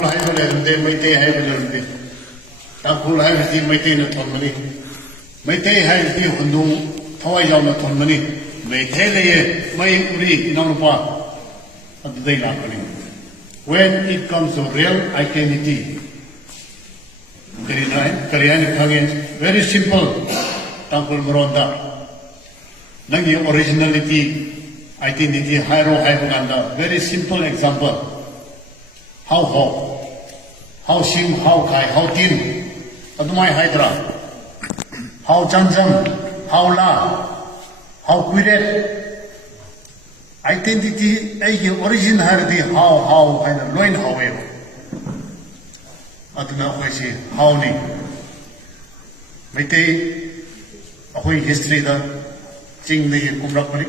Tangkul hai bole runde Meeteis hai bole runde. Tangkul hai bisi Meeteis na thon mani. Meeteis hai bisi Hundung thawai yaw na thon mani. Meeteis le ye mai uri inang lupa adudai la mani. When it comes to real identity, very simple. Tangkul Maronda. Nangi originality, identity, hiro haibuganda. Very simple example. How sim, how kai, how tin. Adumai hydra. How janjam, how la, how quiret. Identity, origin hardi, how, and loin however. Aduna hoisi, how ni. Meeteis, ahoy history da, ching de kumrak pari.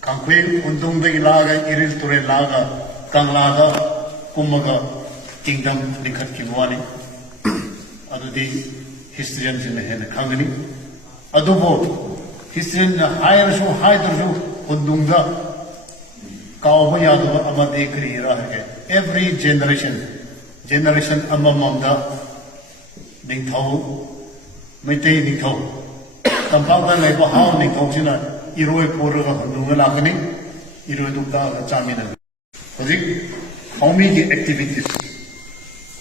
Kangkwe, undung de ilaga, iril ture laga, kang laga, kumaga, kingdom nikhat kinwani. Adudi, historians in the head kangani. Adubo, historian higher so high to Hundunga Kaobayadu Amade Kriya. Every generation Amamanda Ningtao Meeteis Ningtao. Tampaka Lebo How Ningtao China, Iroi Pura Hundunga Lakani, Iroi Dukta Chamina. Haomee activities,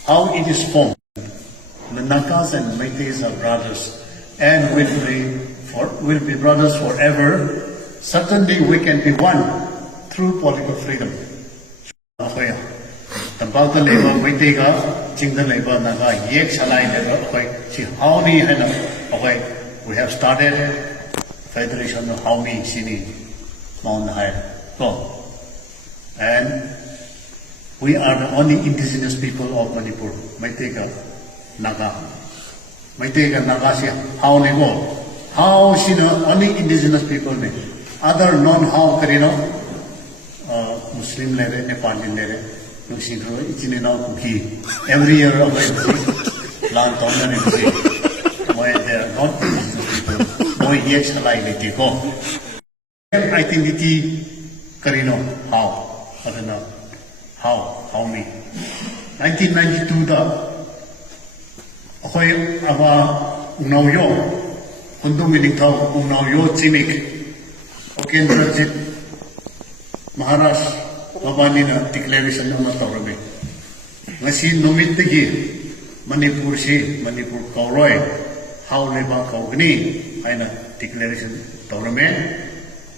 how it is formed. The Nagas and Meeteis are brothers and will be brothers forever. Certainly we can be one through political freedom. Tampakta leba Meeteis ga Jingda leba Naga yek salai leba si Haomee hai we have started Federation of Haomee sini Mount High. And we are the only indigenous people of Manipur. Meeteis ga Naga. Meeteis ga Naga si Haomee go. How is the only indigenous people ne? Other non-how Karino, Muslim lere, Nepali lere, Nusidro, Ichinina Kuki. Every year of the land on the why they are not indigenous people. Why yes, like go. Identity Karino, how? I don't know. Haomee. 1992 da. Ahoy ava Unaoyo. Hundung Ningtao Unaoyo Chimik. Okay, Transit Maharashtra Babanina declaration of Matarame. Nasi Numitigi Manipur Manipur Kauroi, how Leba Kaugni, Aina declaration Taurame,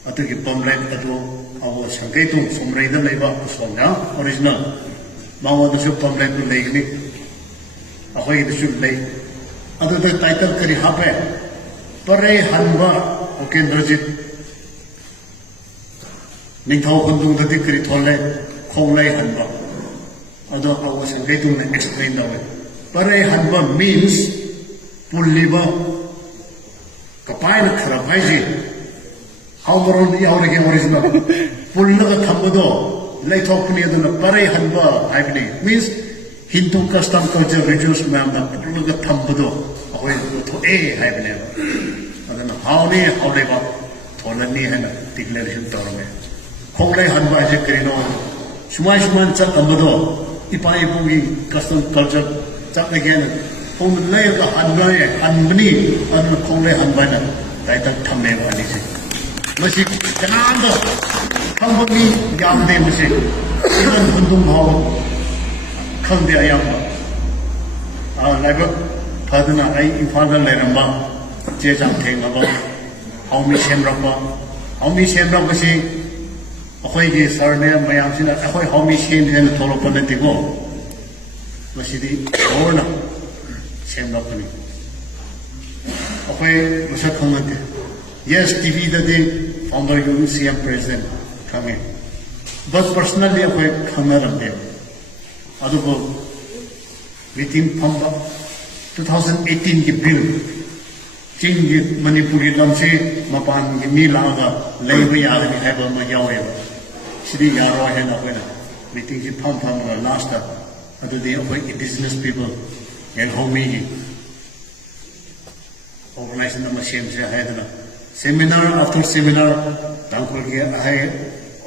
Atuki Pomlet Atu, our Sanketu, Somreda Leba Usona, original. Mawa the Shuk Pomlet to Lake, Ahoy the Shuk Lake. Other the title Kari Hape, Pare Hanba, okay, Transit. Ningtao Hundung the Dikri Tole, Konglai Hanba. Although I was going to explain that way. Pare Hanba means Pulliba Kapaina Karapaiji. How more the outer original? Pullaga Kambado, late talk to me than Pare Hanba, I believe. Means Hindu custom culture reduced Mamma, Pullaga Kambado, away to A, I believe. I don't know how they got Tolani and declaration Torame. Konglai Hanba is a Karino. Shuman Chak Amado, Ipai Pugi, custom culture, Chak again. Konglai Hanba, Hanbani, and Konglai Hanbana, Titan Tame Vanisi. Masi Kanando, Kambani, Yamde Masi, even Hundum Hall, Kandi Ayamba. Like Padana, I Father Leramba, Thangting about Haomee Shenrapa. Haomee Shenrapa. Ahoy surname Mayamsina, Ahoy Haomee Shen and Tolopanatigo. Masidi, Orna, Shem Lapani. Ahoy Musakamate. Yes, TV the day, founder CM president coming. But personally, Ahoy Kamaram them. Adubo, within Pamba, 2018 ki bill. Ching Manipuri Lamsi, Mapan, Milaga, Labor Yari, Heba Mayawa. Sri Yaro and Awena, meeting the Pam last other day of indigenous people and Haomee organizing the machines. Seminar after seminar,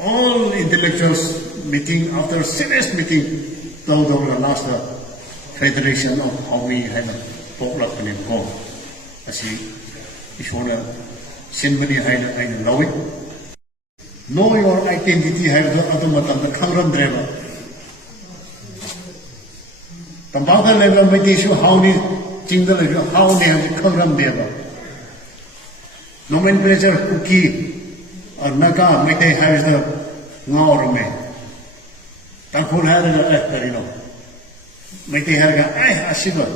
all intellectuals meeting after serious meeting, though the last Federation of Haomee had a popular call. As he showed a symbol I know it. Know your identity have the automaton, the Kangram driver. The mother level Meeteis Haomee, Jingle, Haomee and the Kangram driver. Nomenclature Kuki or Naga, Meeteis has the Naorome. Takul had a Perino. Meeteis had a Shiva.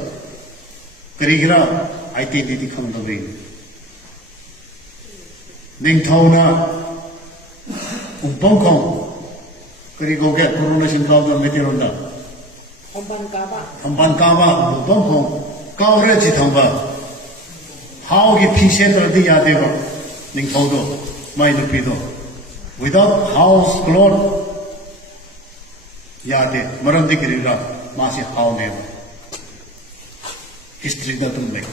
Perigra, identity come the way. Ning Tona. Bong Kong, Perigo get coronation cloud on Meteronda. Hamban Kava, Bong Kong, Kao Regi Tamba. How he patient or the Yadeva, Ninkodo, my Lupido. Without house, Lord Yade, Marandikirilla, Masi how never. History doesn't make.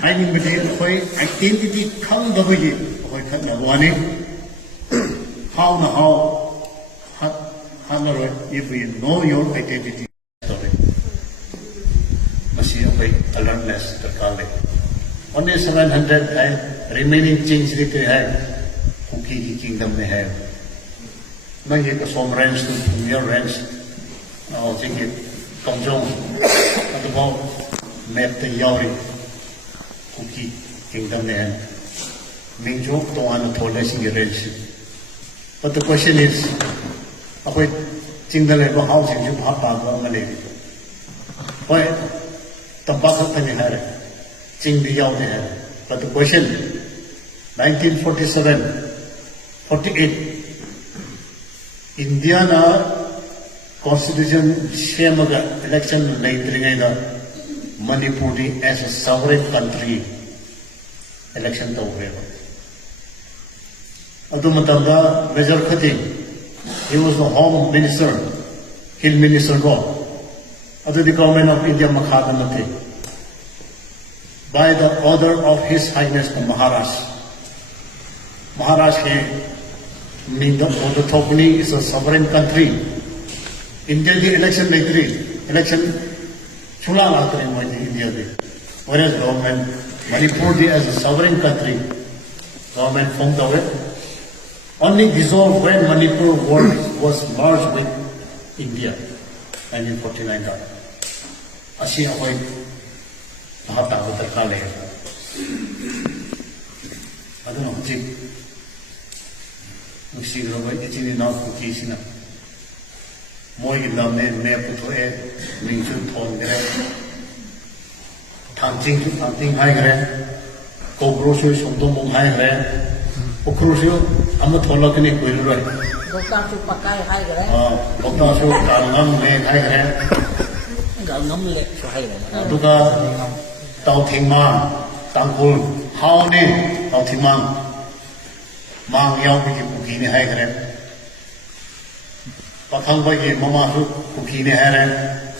Hiding with identity come the way. How if we know your identity story. Masi alertness the Kali. Only 700 remaining change that they have. Kuki kingdom they have. Now you go from ranch to your ranch. I'll think it. Thanggjing at the bottom, map the Yauri Kuki kingdom they have. Mingjo to an toileting arrangement. But the question is, about Jingle housing you have a lady. Why the Baka Penihare, Jing the Yao there. But the question 1947, 48, Indiana Constitution Shemaga election later Manipuri as a sovereign country election to whatever. Adumatanda Major Khating, he was the Home Minister, Hill Minister law. Adu the government of India Makhadanati. By the order of His Highness the Maharaj. Maharaj means the Topani is a sovereign country. India the election later, election Chula Latra in India. Whereas government Manipur as a sovereign country, government formed away. Only dissolved when Manipur was merged with India, 1949. Asi ako'y nakatawa at kala. Ano na, Jim? Nagsiguro ba, itininaw Kukis na. Mo'y ilam na puto Mingchun Thon gare. Thangting hai gare. Kobrosyo Sumdong Mong hai gare. Okrosyo, I'm not talking to you. Doctor Pakai Higher. Doctor Galnam made higher. Galnam let to higher. Duga Thangting Man, Tangul, Haomee, Thangting Man, Mang Yao Kuki higher. Pakang by Mama Kuki higher.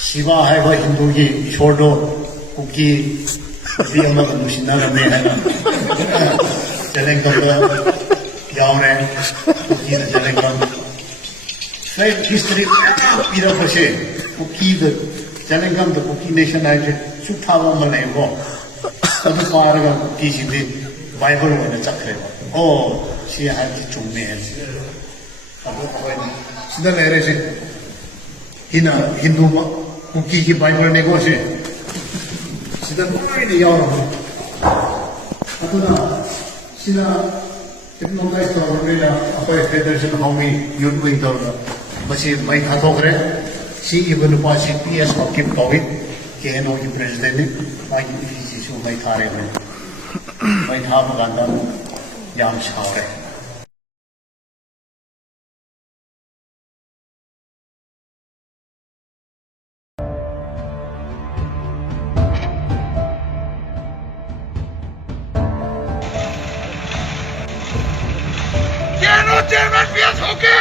Shiva Haiva Hindu Shordo, Kuki, the other Mushina Mehana. Jalengam, Yaone, Kuki the Jalengam. Trade history, Peter Pashe, Kuki the Jalengam, the Kuki nation, I did Sutawa Malay war. Other part of Kuki in the Bible and the Chakra. Oh, she had the two men. So the Larry Hindu Kuki Bible negotiate. So the Yaone. Sina itong guys to nila ako Federation Haomee youth wing to basi may katokre si even pa si PS ko keep tawit kaya no yung president ni may si may thare may thama ganda yam chawre. Chairman, PS, okay?